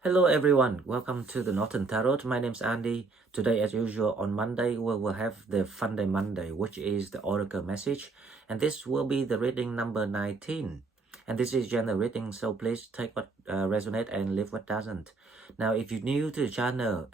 Hello everyone, welcome to the Northern Tarot. My name's Andy. Today, as usual, on Monday, we will have the Fun Day Monday, which is the Oracle message. And this will be the reading number 19. And this is general reading, so please take what resonates and leave what doesn't. Now, if you're new to the channel,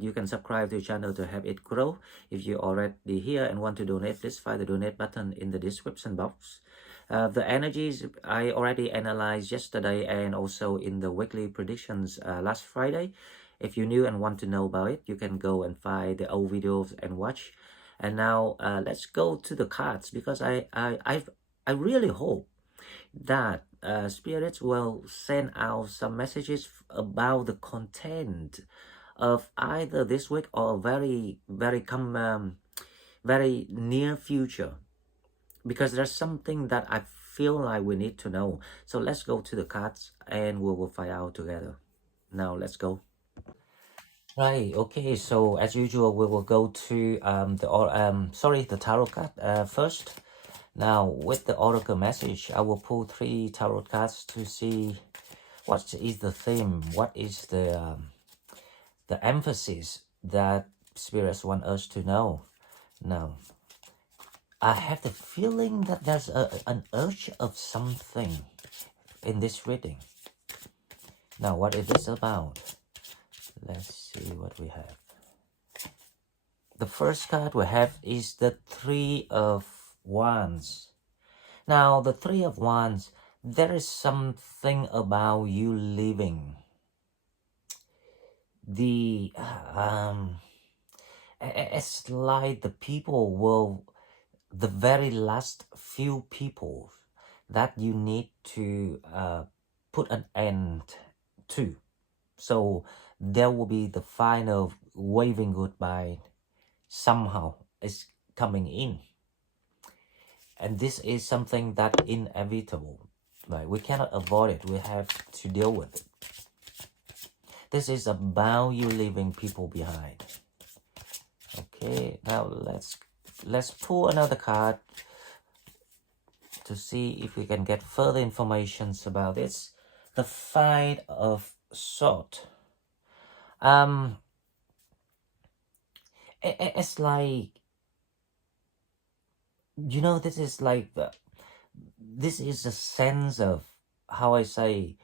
you can subscribe to the channel to help it grow. If you're already here and want to donate, please find the donate button in the description box. The energies I already analyzed yesterday and also in the weekly predictions last Friday. If you're new and want to know about it, you can go and find the old videos and watch. And now let's go to the cards, because I really hope that spirits will send out some messages about the content of either this week or very near future, because there's something that I feel like we need to know. So let's go to the cards and we will find out together. Now let's go. Right, okay, so as usual we will go to the tarot card first. Now with the oracle message, I will pull 3 tarot cards to see what is the theme, what is the emphasis that spirits want us to know. Now I have the feeling that there's an urge of something in this reading. Now, what is this about? Let's see what we have. The first card we have is the Three of Wands. Now, the Three of Wands, there is something about you leaving. It's like the people will, the very last few people that you need to put an end to. So there will be the final waving goodbye somehow is coming in. And this is something that inevitable, right? We cannot avoid it. We have to deal with it. This is about you leaving people behind. Okay, now let's pull another card to see if we can get further information about this. The Five of Swords. It's like, you know, this is like this is a sense of, how I say,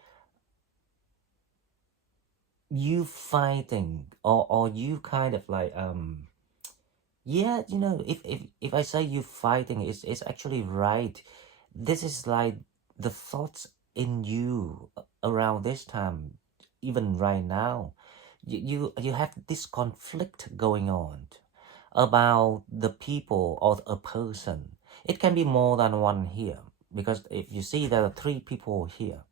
you fighting, or you kind of like yeah, you know, if I say you fighting, it's actually right. This is like the thoughts in you around this time, even right now. You have this conflict going on about the people or a person. It can be more than one here, because if you see there are 3 people here.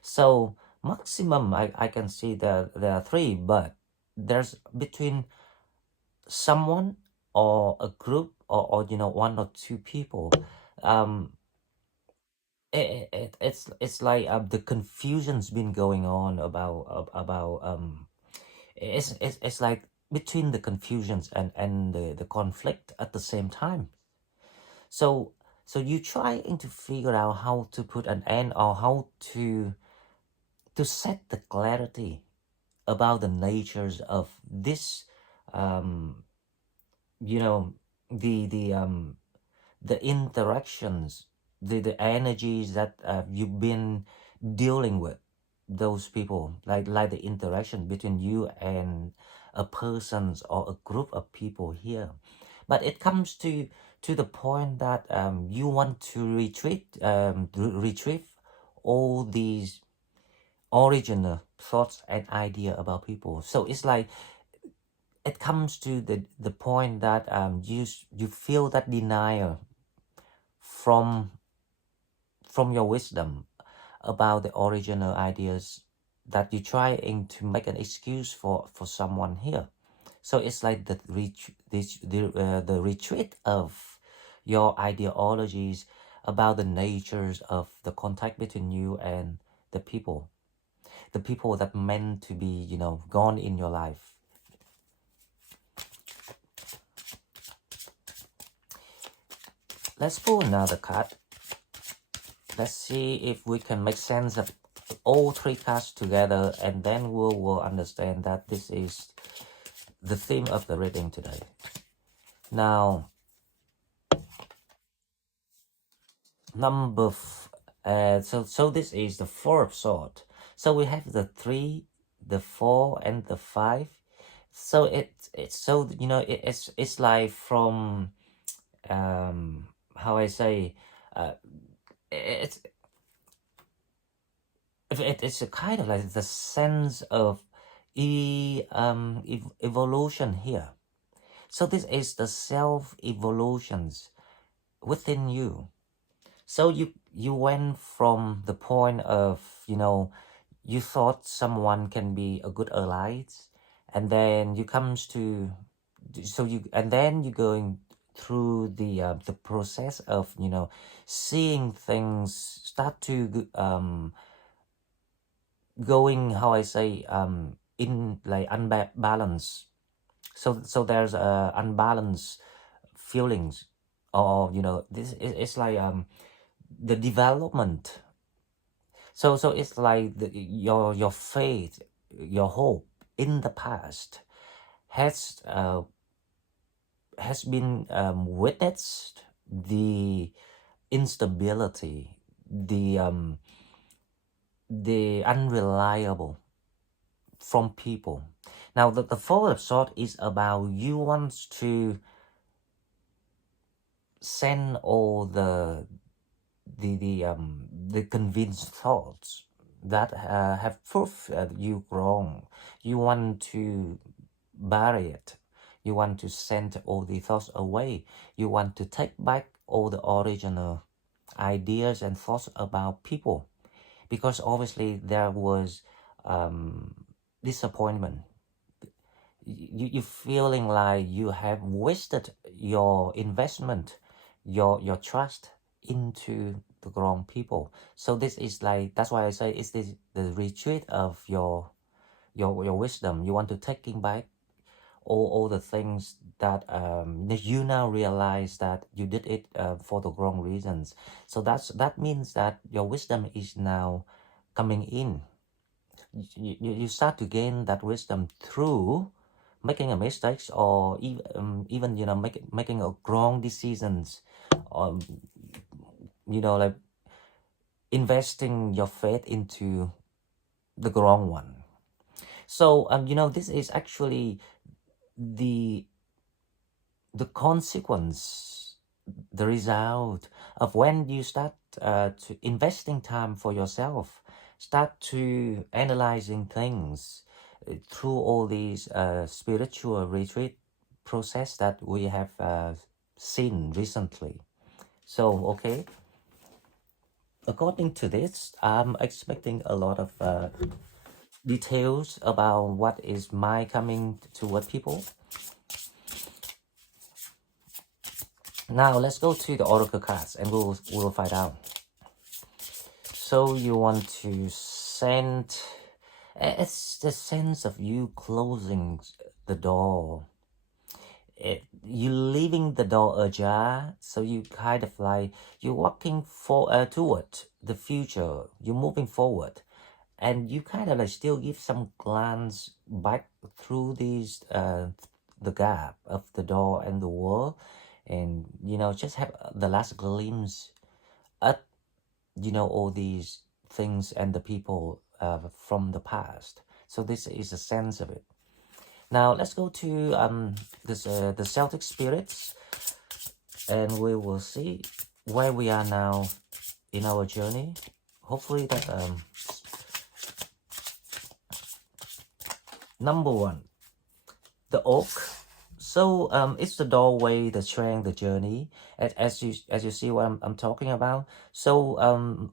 So maximum I can see that there are 3, but there's between someone or a group, or you know, 1 or 2 people. um it's like the confusion's been going on about it's like between the confusions and the conflict at the same time. So you trying to figure out how to put an end, or how to set the clarity about the natures of this, you know, the interactions, the energies that you've been dealing with those people, like the interaction between you and a person's or a group of people here. But it comes to the point that you want to retrieve all these original thoughts and idea about people. So it's like it comes to the point that you feel that denial from your wisdom about the original ideas, that you're trying to make an excuse for someone here. So it's like the retreat of your ideologies about the natures of the contact between you and the people that meant to be, you know, gone in your life. Let's pull another card. Let's see if we can make sense of all three cards together, and then we will understand that this is the theme of the reading today. Now, so this is the Four of Swords. So we have the 3, the 4, and the 5. So it's so it's like from how I say it's it's a kind of like the sense of evolution here. So this is the self evolutions within you. So you went from the point of you thought someone can be a good ally, and then you comes to and then you're going through the process of seeing things start to going, how I say, in like unbalance. So there's unbalanced feelings, or this is it's like the development. So it's like your faith, your hope in the past has been witnessed the instability, the unreliable from people. Now the Four of Swords is about you want to send all the convinced thoughts that have proved you wrong. You want to bury it. You want to send all the thoughts away. You want to take back all the original ideas and thoughts about people, because obviously there was disappointment. You feeling like you have wasted your investment, your trust into the wrong people. So this is like, that's why I say it's the retreat of your wisdom. You want to taking back all the things that you now realize that you did it for the wrong reasons. So that means that your wisdom is now coming in. You start to gain that wisdom through making a mistakes, or even making a wrong decisions, or like investing your faith into the wrong one. So this is actually the consequence, the result of when you start to investing time for yourself, start to analyzing things through all these spiritual retreat process that we have seen recently. So okay, according to this, I'm expecting a lot of details about what is my coming toward people. Now let's go to the oracle cards and we'll find out. So you want to send, it's the sense of you closing the door. You leaving the door ajar, so you kind of like you're walking toward the future. You're moving forward, and you kind of like still give some glance back through these the gap of the door and the wall, and just have the last glimpse at all these things and the people from the past. So this is a sense of it. Now let's go to the Celtic spirits, and we will see where we are now in our journey. Hopefully that number 1, the oak. So it's the doorway, the strength, the journey, as you see what I'm talking about. So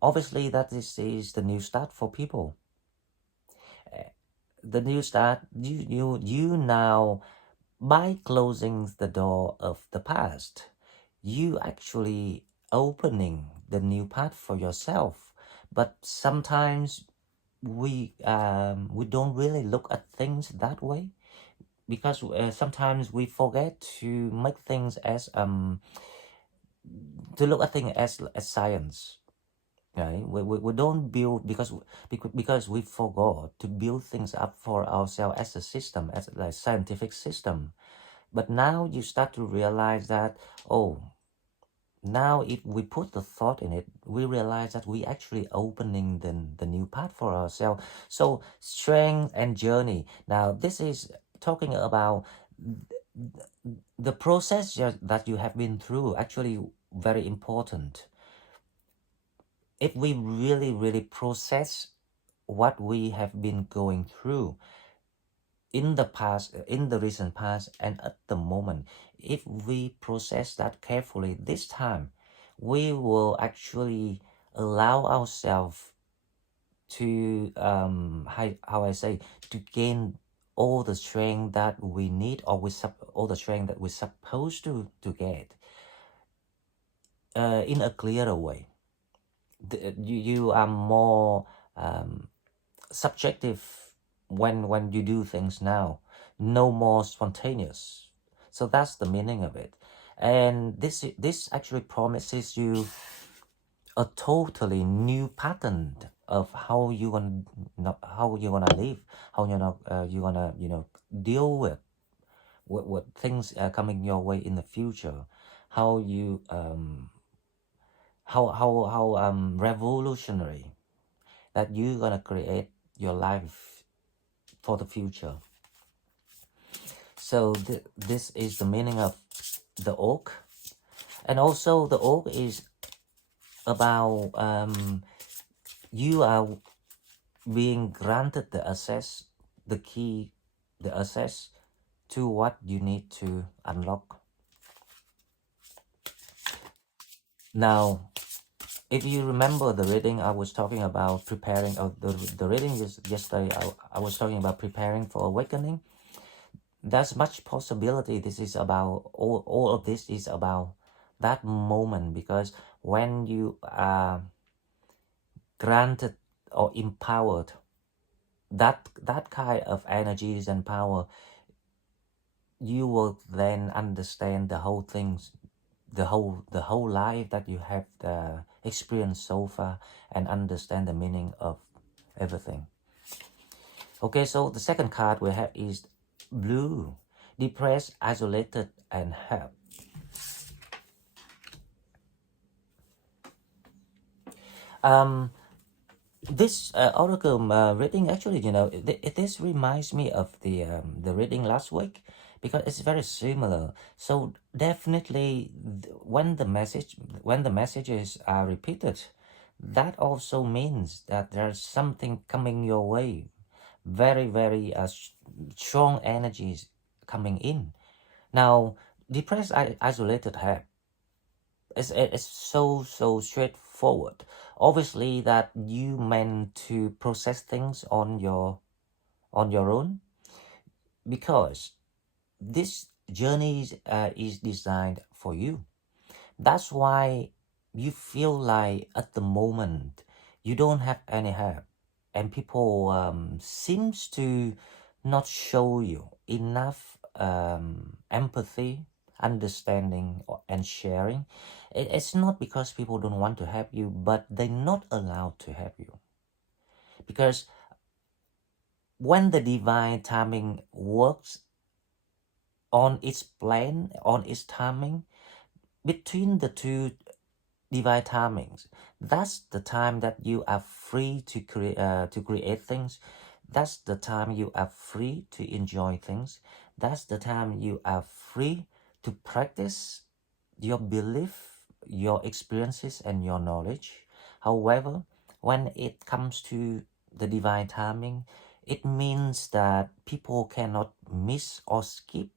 obviously that is the new start for people. The new start, you now, by closing the door of the past, you actually opening the new path for yourself. But sometimes we don't really look at things that way, because sometimes we forget to make things as to look at things as science. right? We don't build because we forgot to build things up for ourselves as a system, as a like, scientific system. But now you start to realize that, oh, now if we put the thought in it, we realize that we actually opening the new path for ourselves. So strength and journey. Now this is talking about the process that you have been through, actually very important. If we really process what we have been going through in the past, in the recent past, and at the moment, if we process that carefully this time, we will actually allow ourselves to how I say, to gain all the strength that we need, or all the strength that we're supposed to get in a clearer way. You are more um, subjective when you do things now, no more spontaneous. So that's the meaning of it. And this actually promises you a totally new pattern of how you gonna how you gonna live, how you gonna deal with things coming your way in the future, how you how revolutionary that you're gonna create your life for the future. So this is the meaning of the oak, and also the oak is about you are being granted the access, the key, the access to what you need to unlock. Now, if you remember the reading I was talking about preparing, the reading is yesterday, I was talking about preparing for awakening. There's much possibility this is about, all of this is about that moment, because when you are granted or empowered that kind of energies and power, you will then understand the whole things, the whole life that you have experienced so far, and understand the meaning of everything. Okay, so the second card we have is blue, depressed, isolated, and help. um this oracle reading, actually, this reminds me of the reading last week, because it's very similar. So definitely, when the messages are repeated, that also means that there's something coming your way, very strong energies coming in. Now, depressed, isolated help, it's so straightforward. Obviously, that you meant to process things on your own, because this journey is designed for you. That's why you feel like at the moment you don't have any help, and people seems to not show you enough empathy, understanding, and sharing. It's not because people don't want to help you, but they're not allowed to help you, because when the divine timing works on its plan, on its timing, between the two divine timings, that's the time that you are free to create things. That's the time you are free to enjoy things. That's the time you are free to practice your belief, your experiences, and your knowledge. However, when it comes to the divine timing, it means that people cannot miss or skip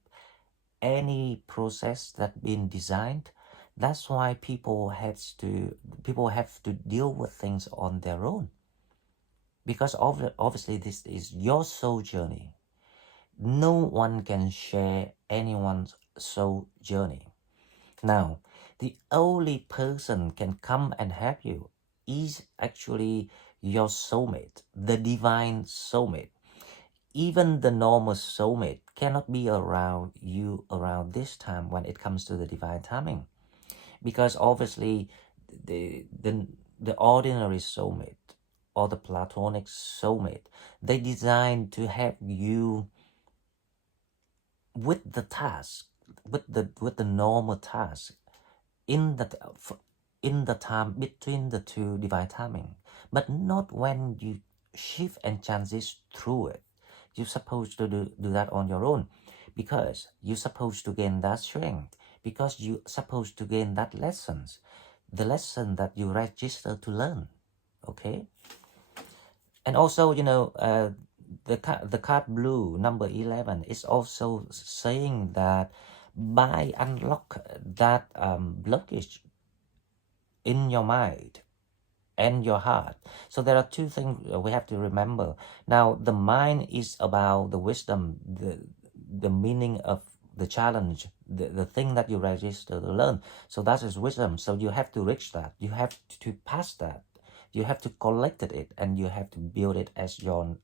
any process that been designed. That's why people have to deal with things on their own, because obviously this is your soul journey. No one can share anyone's soul journey. Now, the only person can come and help you is actually your soulmate, the divine soulmate. Even the normal soulmate cannot be around you around this time when it comes to the divine timing, because obviously the the ordinary soulmate or the platonic soulmate. They designed to help you with the task, with the normal task in the time between the two divine timing, but not when you shift and transit through it. You're supposed to do that on your own, because you're supposed to gain that strength, because you're supposed to gain that lessons, the lesson that you register to learn. Okay. And also, the card blue number 11 is also saying that by unlock that blockage in your mind and your heart. So there are two things we have to remember. Now, the mind is about the wisdom, the meaning of the challenge, the thing that you register to learn. So that is wisdom. So you have to reach that. You have to pass that. You have to collect it, and you have to build it as your,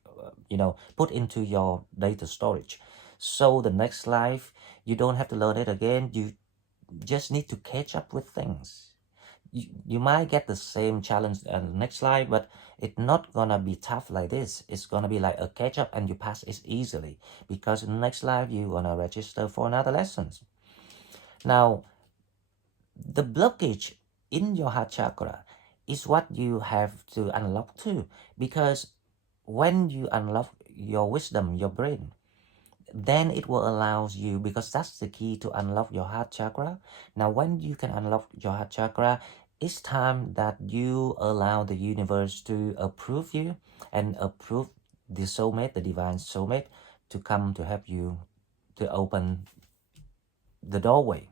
put into your data storage. So the next life, you don't have to learn it again. You just need to catch up with things. You might get the same challenge next life, but it's not gonna be tough like this. It's gonna be like a catch up, and you pass it easily, because in the next life you're gonna register for another lessons. Now, the blockage in your heart chakra is what you have to unlock too, because when you unlock your wisdom, your brain, then it will allow you, because that's the key to unlock your heart chakra. Now, when you can unlock your heart chakra, it's time that you allow the universe to approve you and approve the soulmate, the divine soulmate, to come to help you to open the doorway.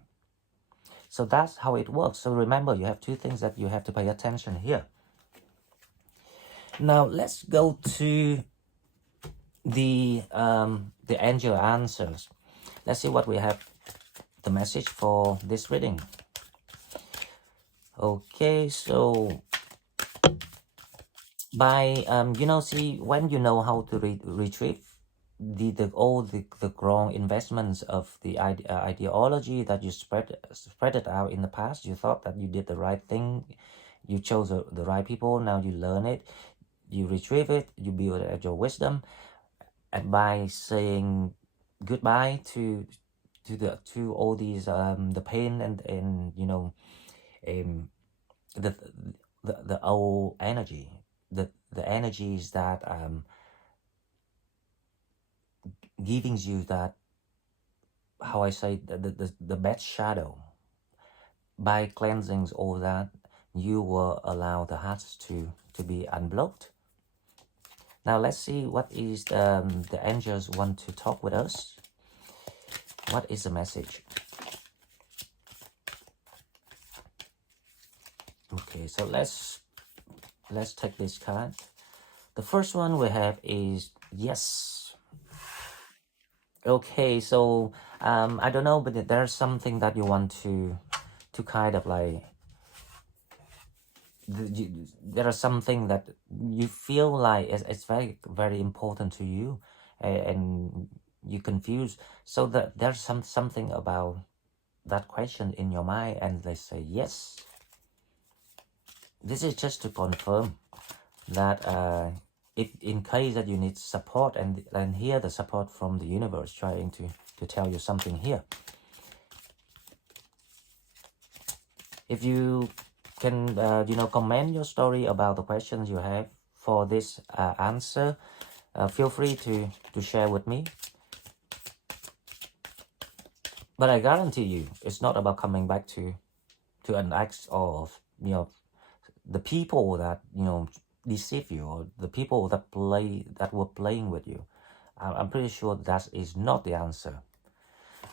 So that's how it works. So remember, you have two things that you have to pay attention here. Now let's go to the angel answers. Let's see what we have, the message for this reading. Okay, so by see, when you know how to retrieve all the wrong investments of the ideology that you spread it out in the past, you thought that you did the right thing, you chose the right people, now you learn it, you retrieve it, you build it at your wisdom, and by saying goodbye to all these the pain and the old energy, the energies that giving you that, how I say, the bad shadow. By cleansing all that, you will allow the hearts to be unblocked. Now let's see what is the angels want to talk with us. What is the message? Okay, so let's take this card. The first one we have is yes. Okay, so I don't know, but there's something that you want to kind of like, there are something that you feel like it's very, very important to you, and you confused. So that there's something about that question in your mind, and they say yes. This is just to confirm that if in case that you need support, and hear the support from the universe trying to tell you something here. If you can comment your story about the questions you have for this answer, feel free to share with me. But I guarantee you, it's not about coming back to an ex, or the people that deceive you, or the people that were playing with you. I'm pretty sure that is not the answer.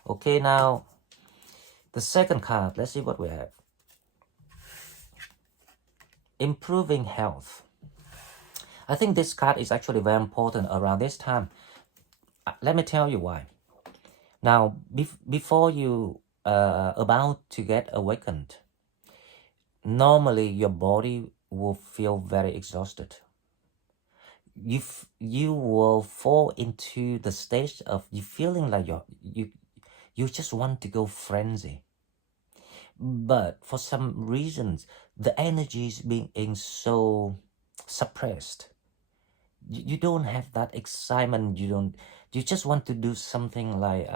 Okay, now the second card, let's see what we have. Improving health. I think this card is actually very important around this time. Let me tell you why. Now, before you about to get awakened, normally your body will feel very exhausted. You will fall into the stage of you feeling like you just want to go frenzy. But for some reasons, the energy is being so suppressed. You don't have that excitement. You just want to do something like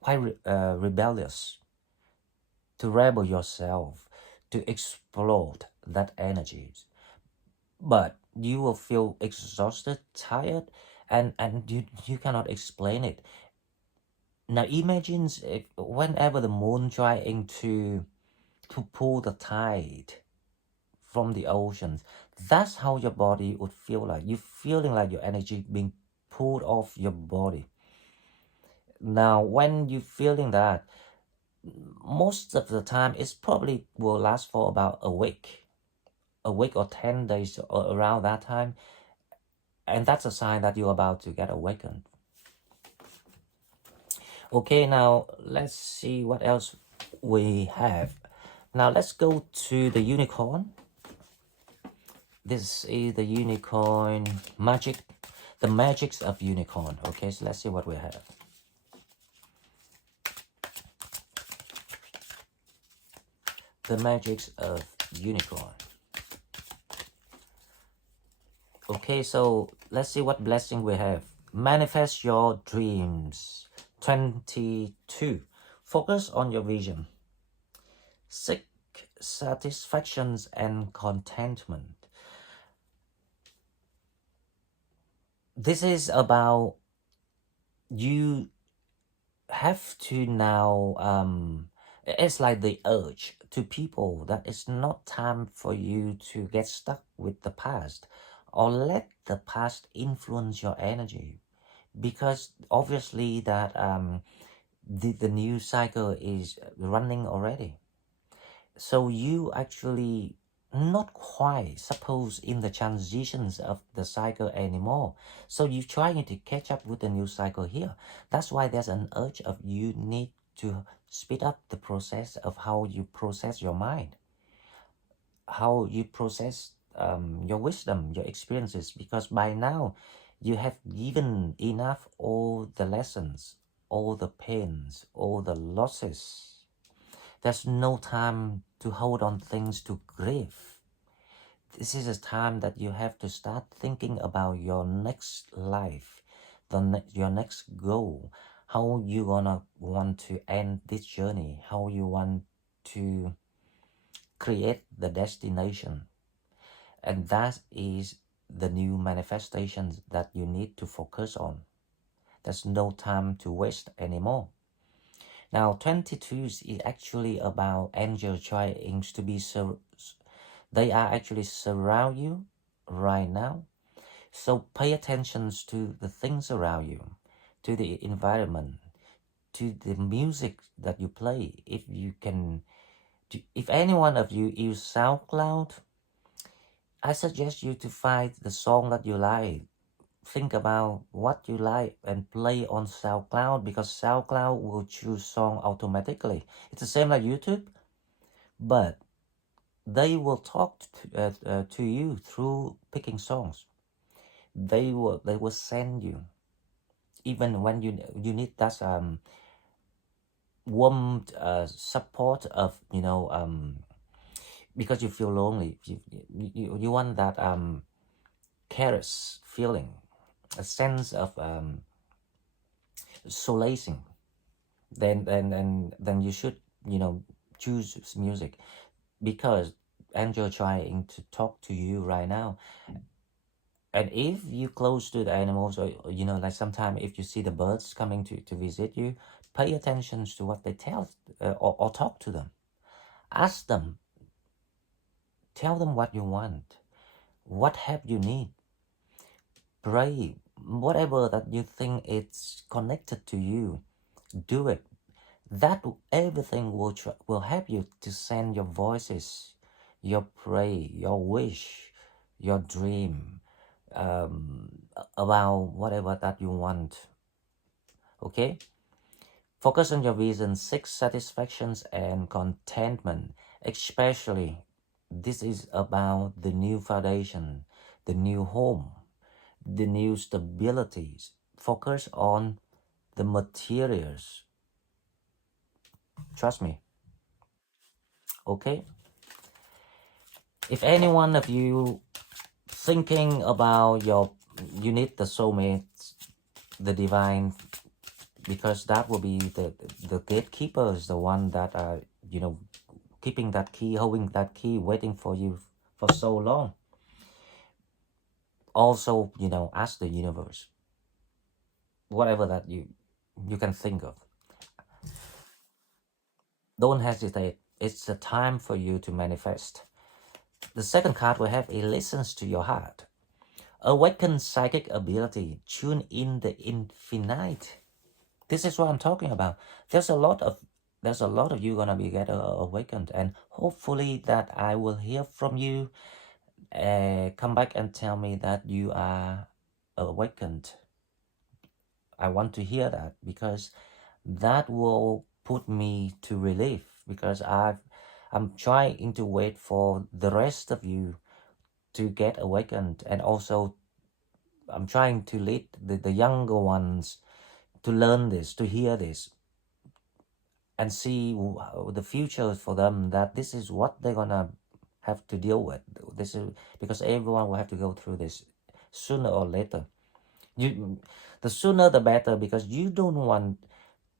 quite rebellious, to rebel yourself, to explode that energy. But you will feel exhausted, tired, and you cannot explain it. Now imagine if whenever the moon trying to pull the tide from the oceans, that's how your body would feel like. You're feeling like your energy being pulled off your body. Now when you're feeling that, most of the time it's probably will last for about a week or 10 days or around that time, and that's a sign that you're about to get awakened. Okay, now let's see what else we have. Now let's go to the unicorn. This is the unicorn magic, the magics of unicorn. Okay, so let's see what we have. The magics of unicorn. Okay, so let's see what blessing we have. Manifest your dreams. 22. Focus on your vision. Seek satisfactions and contentment. This is about you have to now it's like the urge to people that it's not time for you to get stuck with the past or let the past influence your energy, because obviously that the new cycle is running already. So you actually not quite suppose in the transitions of the cycle anymore. So you're trying to catch up with the new cycle here. That's why there's an urge of you need to speed up the process of how you process your mind, how you process your wisdom, your experiences, because by now you have given enough all the lessons, all the pains, all the losses. There's no time to hold on things to grieve. This is a time that you have to start thinking about your next life, your next goal, how you gonna want to end this journey, how you want to create the destination. And that is the new manifestations that you need to focus on. There's no time to waste anymore. Now, 22 is actually about angel trying to be so. They are actually surround you right now. So pay attention to the things around you, to the environment, to the music that you play. If you can, if any one of you use SoundCloud, I suggest you to find the song that you like. Think about what you like and play on SoundCloud, because SoundCloud will choose song automatically. It's the same like YouTube, but they will talk to you through picking songs. They will send you even when you need that warm support of because you feel lonely. You want that careless feeling, a sense of solacing. Then you should choose music, because angel trying to talk to you right now. And if you close to the animals, or like sometimes if you see the birds coming to visit you, pay attention to what they tell, or talk to them, ask them, tell them what you want, what help you need, pray, whatever that you think it's connected to you, do it. That everything will help you to send your voices, your pray, your wish, your dream, about whatever that you want. Okay, focus on your vision, seek satisfactions and contentment. Especially this is about the new foundation, the new home, the new stabilities. Focus on the materials. Trust me. Okay, if any one of you thinking about you need the soulmates, the divine, because that will be the gatekeepers, the one that are, you know, keeping that key, holding that key, waiting for you for so long. Also, you know, ask the universe, whatever that you can think of. Don't hesitate. It's a time for you to manifest. The second card we have, it listens to your heart. Awaken psychic ability. Tune in the infinite. This is what I'm talking about. There's a lot of you gonna be get awakened, and hopefully that I will hear from you. Come back and tell me that you are awakened. I want to hear that, because that will put me to relief, because I'm trying to wait for the rest of you to get awakened, and also I'm trying to lead the younger ones to learn this, to hear this, and see the future for them, that this is what they're gonna have to deal with. This is because everyone will have to go through this sooner or later. You, the sooner the better, because you don't want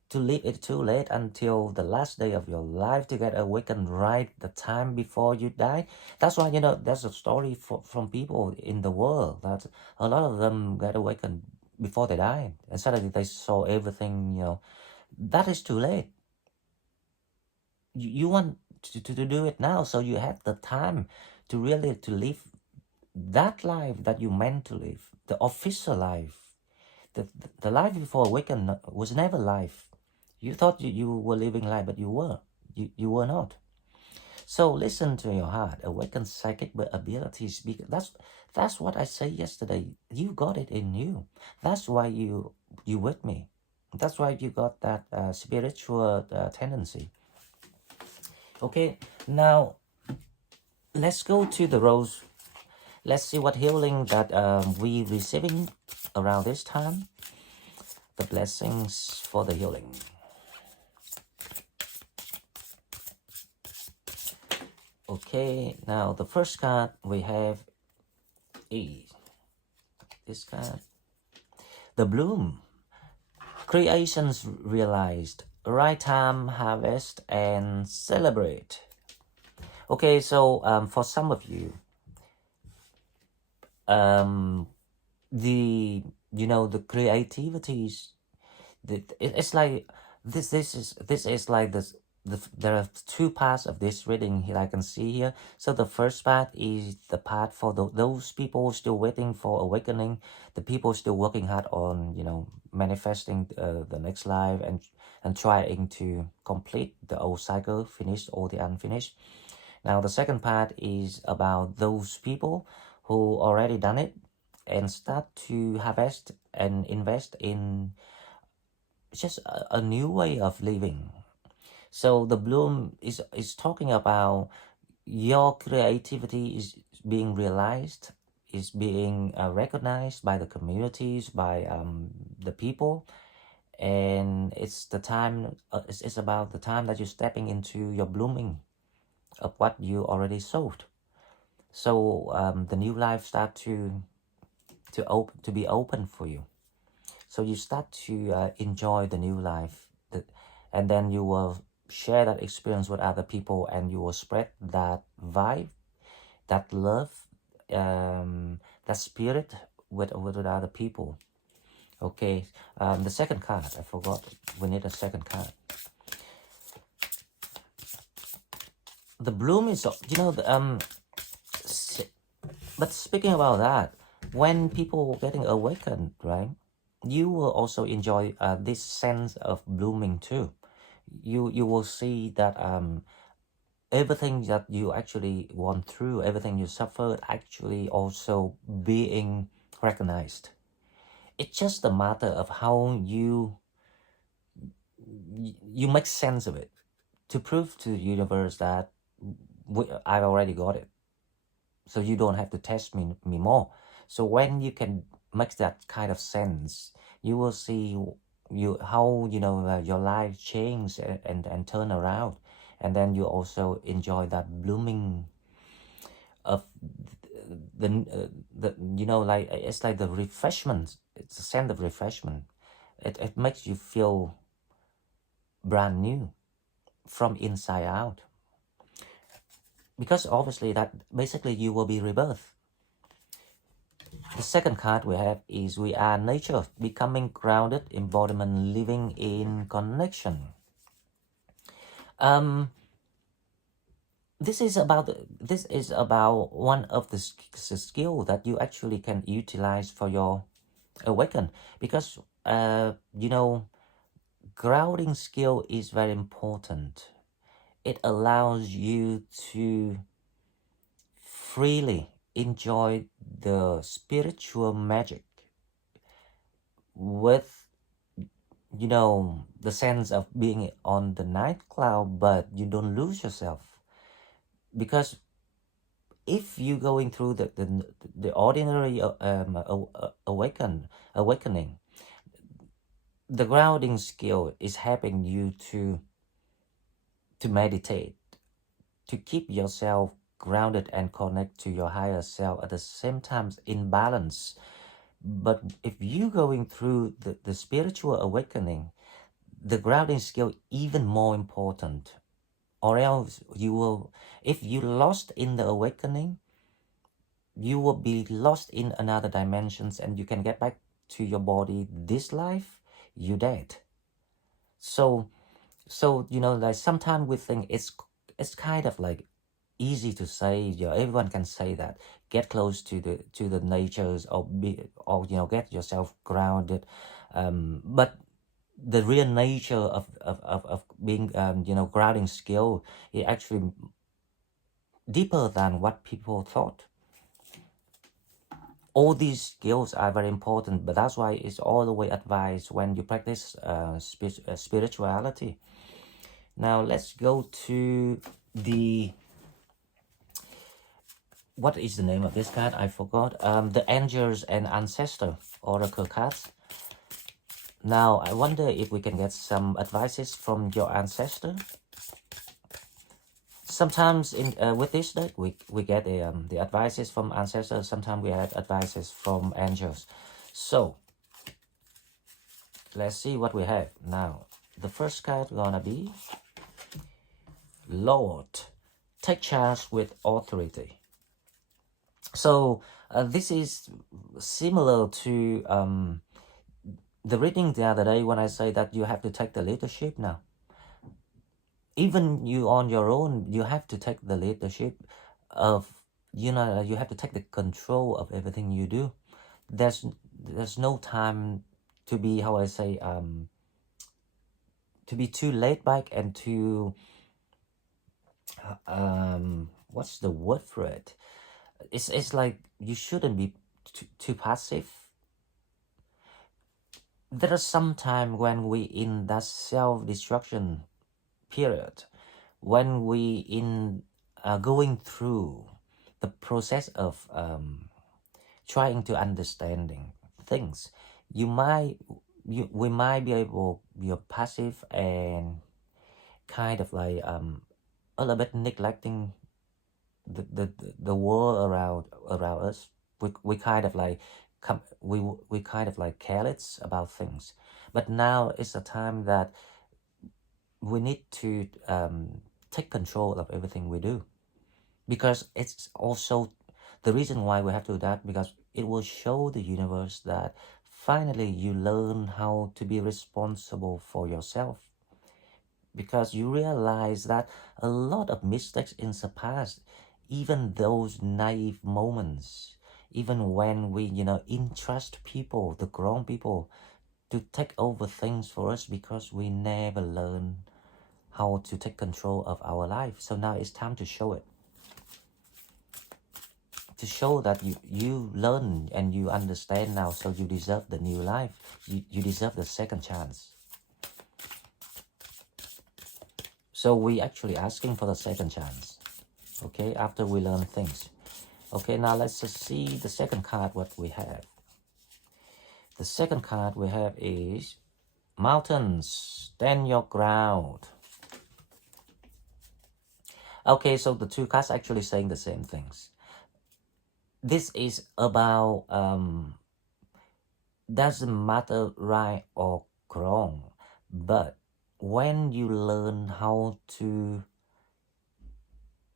to leave it too late until the last day of your life to get awakened right the time before you die. That's why, you know, there's a story from people in the world that a lot of them get awakened before they die, and suddenly they saw everything, you know. That is too late. You want to do it now, so you have the time to really to live that life that you meant to live, the official life. The life before awaken was never life. You thought you were living life, but you were not. So listen to your heart, awaken psychic abilities. That's what I said yesterday. You got it in you. That's why you with me. That's why you got that spiritual tendency. Okay, now let's go to the rose. Let's see what healing that we receiving around this time. The blessings for the healing. Okay, now the first card we have is this card. The bloom. Creations realized. Right time, harvest, and celebrate. Okay, so for some of you, the the creativities, it's like this is like this. There are two parts of this reading here I can see here. So the first part is the part for those people still waiting for awakening, the people still working hard on manifesting the next life, and trying to complete the old cycle, finish all the unfinished. Now the second part is about those people who already done it and start to harvest and invest in just a new way of living. So the bloom is talking about your creativity is being realized, is being recognized by the communities, by the people, and it's the time. It's about the time that you're stepping into your blooming of what you already sowed. So the new life start to be open for you. So you start to enjoy the new life, and then you will share that experience with other people, and you will spread that vibe, that love, that spirit with other people. Okay, the second card, I forgot. We need a second card. The bloom is, but speaking about that, when people getting awakened, right, you will also enjoy this sense of blooming too. You will see that everything that you actually went through, everything you suffered, actually also being recognized. It's just a matter of how you make sense of it, to prove to the universe that I already got it, so you don't have to test me more. So when you can make that kind of sense, you will see how your life change and turn around, and then you also enjoy that blooming of the like it's like the refreshment. It's a sense of refreshment. It makes you feel brand new from inside out, because obviously that basically you will be rebirth. The second card we have is we are nature, becoming grounded, embodiment, living in connection. um this is about one of the skill that you actually can utilize for your awaken, because grounding skill is very important. It allows you to freely enjoy the spiritual magic with the sense of being on the night cloud, but you don't lose yourself. Because if you going through the ordinary awakening, the grounding skill is helping you to meditate, to keep yourself grounded and connect to your higher self, at the same time in balance. But if you going through the spiritual awakening, the grounding skill even more important, or else you will, if you lost in the awakening, you will be lost in another dimensions, and you can get back to your body this life, you dead. So like sometimes we think it's kind of like easy to say, everyone can say that, get close to the natures, or get yourself grounded, but the real nature of being grounding skill is actually deeper than what people thought. All these skills are very important, but that's why it's all the way advised when you practice spirituality. Now let's go to the, what is the name of this card? I forgot. The Angels and Ancestor Oracle cards. Now I wonder if we can get some advices from your ancestor. Sometimes in with this deck we get the advices from ancestors. Sometimes we have advices from angels. So let's see what we have now. The first card gonna be Lord, take charge with authority. So this is similar to the reading the other day when I say that you have to take the leadership now. Even you on your own, you have to take the leadership of, you have to take the control of everything you do. There's no time to be, how I say, to be too laid back and too what's the word for it? It's like you shouldn't be too passive. There are some time when we in that self-destruction period, when we in going through the process of trying to understanding things, we might be able, you're passive and kind of like a little bit neglecting the world around us. We kind of like we kind of like careless about things. But now is a time that we need to take control of everything we do, because it's also the reason why we have to do that, because it will show the universe that finally you learn how to be responsible for yourself, because you realize that a lot of mistakes in the past, even those naive moments, even when we entrust people, the grown people, to take over things for us, because we never learn how to take control of our life. So now it's time to show it, to show that you learn and you understand now, so you deserve the new life. You deserve the second chance. So we actually asking for the second chance, okay, after we learn things. Okay, now let's just see the second card, what we have. The second card we have is Mountains, stand your ground. Okay, so the two cards actually saying the same things. This is about doesn't matter right or wrong, but when you learn how to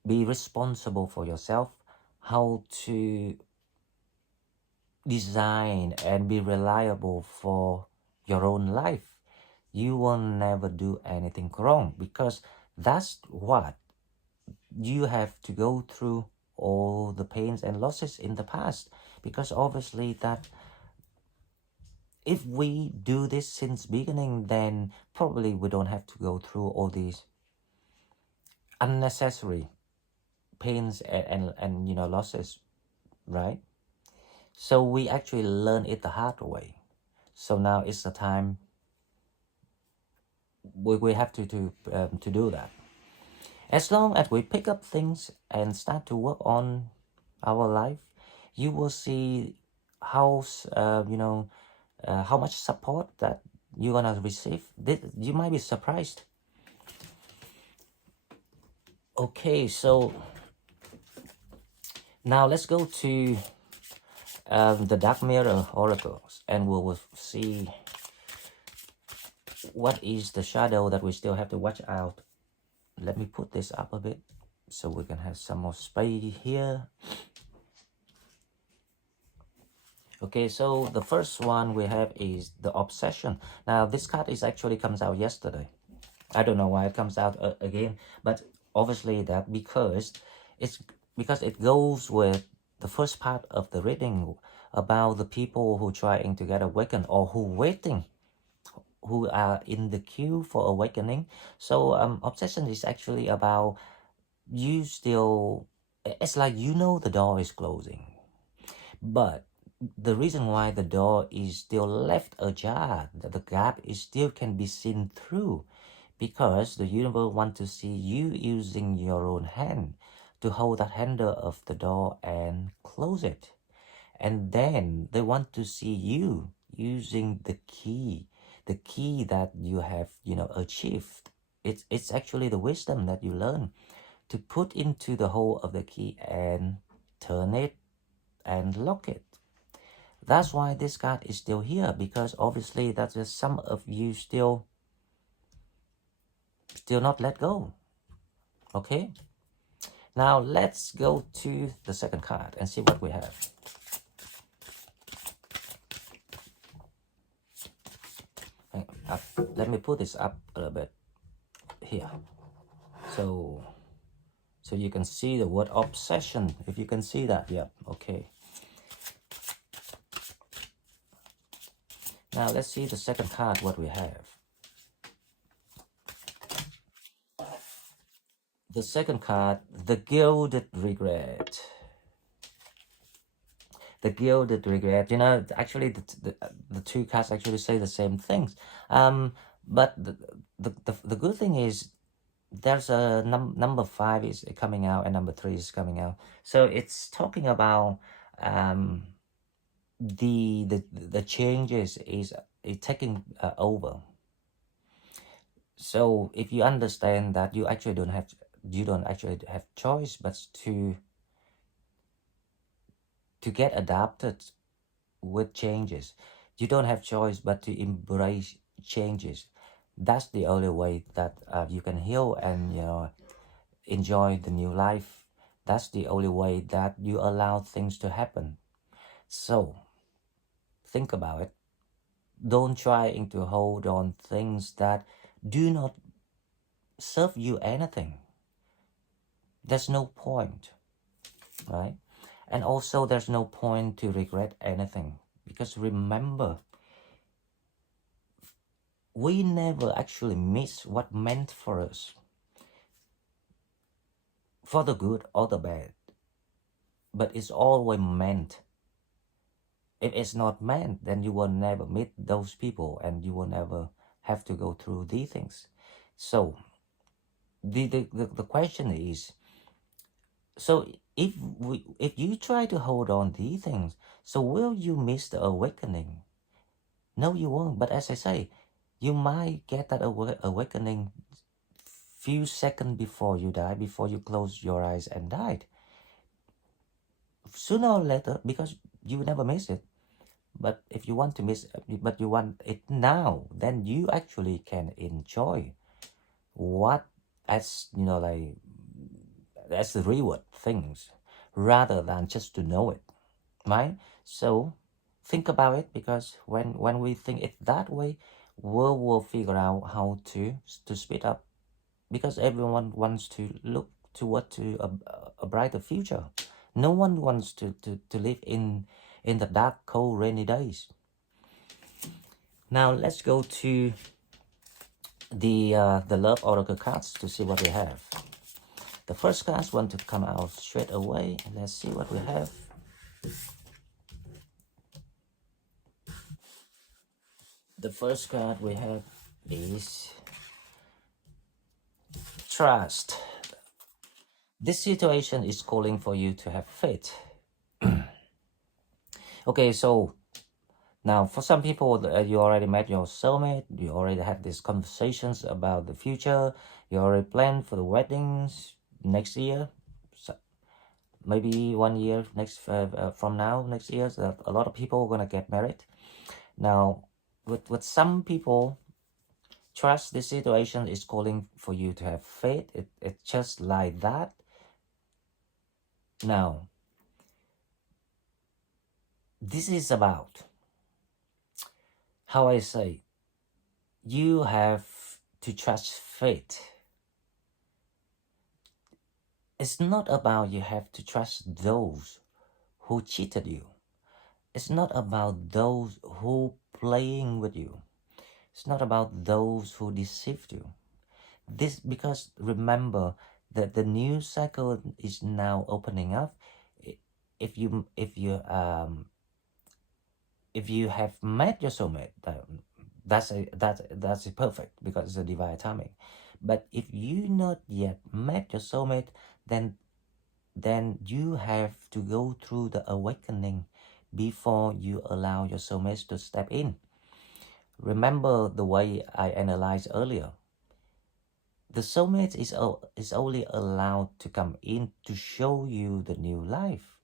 be responsible for yourself, how to design and be reliable for your own life, you will never do anything wrong, because that's what you have to go through all the pains and losses in the past. Because obviously that if we do this since beginning, then probably we don't have to go through all these unnecessary pains and losses, right? So we actually learn it the hard way. So now it's the time we have to do that. As long as we pick up things and start to work on our life, you will see how how much support that you're gonna receive. You might be surprised. Okay, so now let's go to the Dark Mirror oracles, and we will see what is the shadow that we still have to watch out. Let me put this up a bit so we can have some more space here. Okay, so the first one we have is the obsession. Now this card is actually comes out yesterday. I don't know why it comes out again, but obviously that because it goes with the first part of the reading about the people who trying to get awakened or who are in the queue for awakening. So obsession is actually about you still, it's like the door is closing, but the reason why the door is still left ajar, that the gap is still can be seen through, because the universe wants to see you using your own hand to hold that handle of the door and close it. And then they want to see you using the key that you have, achieved. It's actually the wisdom that you learn to put into the hole of the key and turn it and lock it. That's why this card is still here, because obviously that's just some of you still not let go. Okay, now let's go to the second card and see what we have. Let me put this up a little bit here, so you can see the word obsession, if you can see that. Yeah, okay. Now let's see the second card, what we have. The second card, the Gilded Regret. The Gilded Regret. Actually, the two cards actually say the same things. But the good thing is there's a number 5 is coming out and number 3 is coming out. So it's talking about the changes is taking over. So if you understand that you don't actually have choice but to get adapted with changes. You don't have choice but to embrace changes. That's the only way that you can heal and enjoy the new life. That's the only way that you allow things to happen. So think about it. Don't try to hold on things that do not serve you anything. There's no point, right? And also there's no point to regret anything, because remember, we never actually miss what meant for us, for the good or the bad, but it's always meant. If it's not meant, then you will never meet those people and you will never have to go through these things. So the question is, so if you try to hold on these things, so will you miss the awakening? No, you won't. But as I say, you might get that awakening few seconds before you die, before you close your eyes and died. Sooner or later, because you will never miss it. But if you want to miss, but you want it now, then you actually can enjoy what, as you know, like as the reward things, rather than just to know it, right? So think about it, because when we think it that way, we will figure out how to speed up, because everyone wants to look toward to a brighter future. No one wants to live in the dark, cold, rainy days. Now let's go to the love oracle cards to see what we have. The first cards want to come out straight away. Let's see what we have. The first card we have is trust. This situation is calling for you to have faith. Okay, so now for some people, you already met your soulmate, you already had these conversations about the future, you already planned for the weddings next year, so maybe 1 year from now, next year, so a lot of people are gonna get married. Now, with some people, trust this situation is calling for you to have faith. It's just like that. Now, this is about, how I say, you have to trust fate. It's not about you have to trust those who cheated you. It's not about those who playing with you. It's not about those who deceived you. This, because remember that the new cycle is now opening up. If you have met your soulmate, that's perfect, because it's a divine timing. But if you not yet met your soulmate, then you have to go through the awakening before you allow your soulmates to step in. Remember the way I analyzed earlier. The soulmate is only allowed to come in to show you the new life,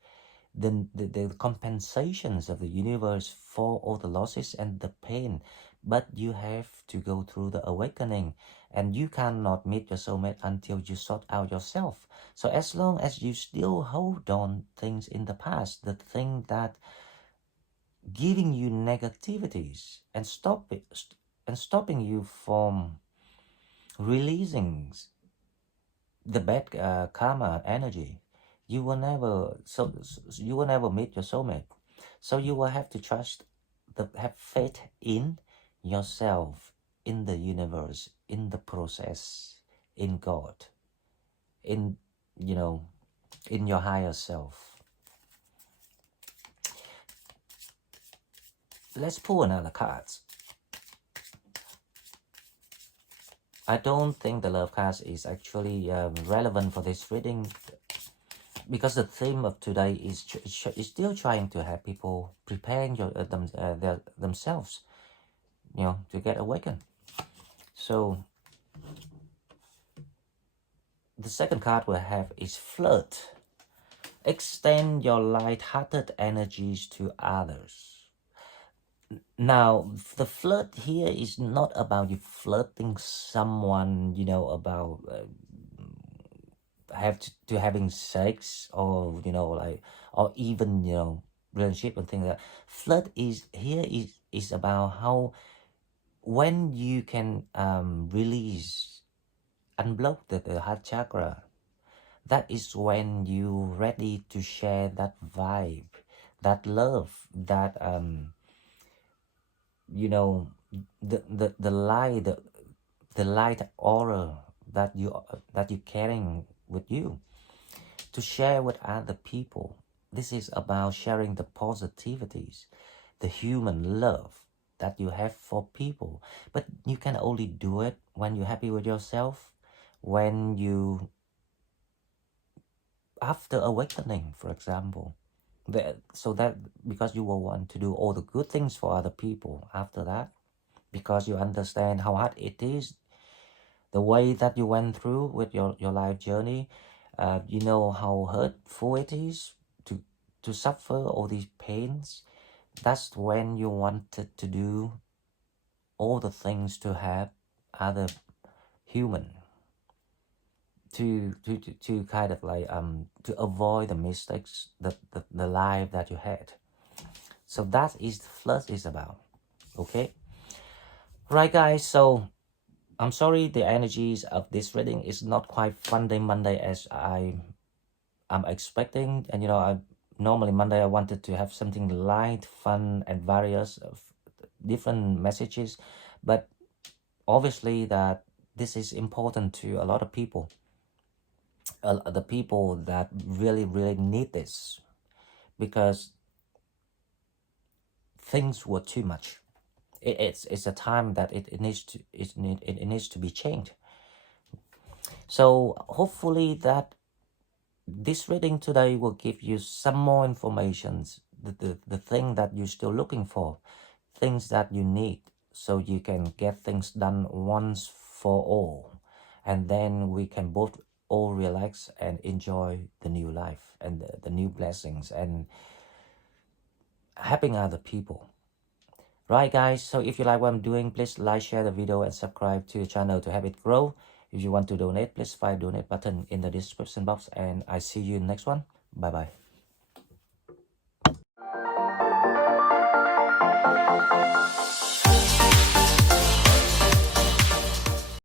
the compensations of the universe for all the losses and the pain. But you have to go through the awakening, and you cannot meet your soulmate until you sort out yourself. So as long as you still hold on things in the past, the thing that giving you negativities and stopping you from releasing the bad karma energy, you will never you will never meet your soulmate. So you will have to have faith in yourself, in the universe, in the process, in God, in in your higher self. Let's pull another card. I don't think the love card is actually relevant for this reading, because the theme of today is still trying to have people preparing themselves, to get awakened. So the second card we have is flirt. Extend your light-hearted energies to others. Now, the flirt here is not about you flirting someone, about having sex, or or even relationship and things like that. Flirt is about how, when you can release, unblock the heart chakra, that is when you ready to share that vibe, that love, that the light, the light aura that you carrying with you, to share with other people. This is about sharing the positivities, the human love that you have for people. But you can only do it when you're happy with yourself, when you, after awakening, for example. So that, because you will want to do all the good things for other people after that, because you understand how hard it is, the way that you went through with your life journey. You know how hurtful it is to suffer all these pains. That's when you wanted to do all the things to have other human to kind of like to avoid the mistakes the life that you had. So that is the flood is about. Okay, right guys, so I'm sorry the energies of this reading is not quite Monday as I'm expecting. And you know, I normally Monday I wanted to have something light, fun, and various of different messages, but obviously that this is important to a lot of people, the people that really need this, because things were too much. It's a time that it needs to it needs to be changed. So hopefully that this reading today will give you some more informations, the thing that you're still looking for, things that you need, so you can get things done once for all. And then we can both all relax and enjoy the new life and the new blessings and helping other people. Right guys, so if you like what I'm doing, please like, share the video and subscribe to the channel to help it grow. If you want to donate, please find donate button in the description box, and I see you in the next one. Bye bye.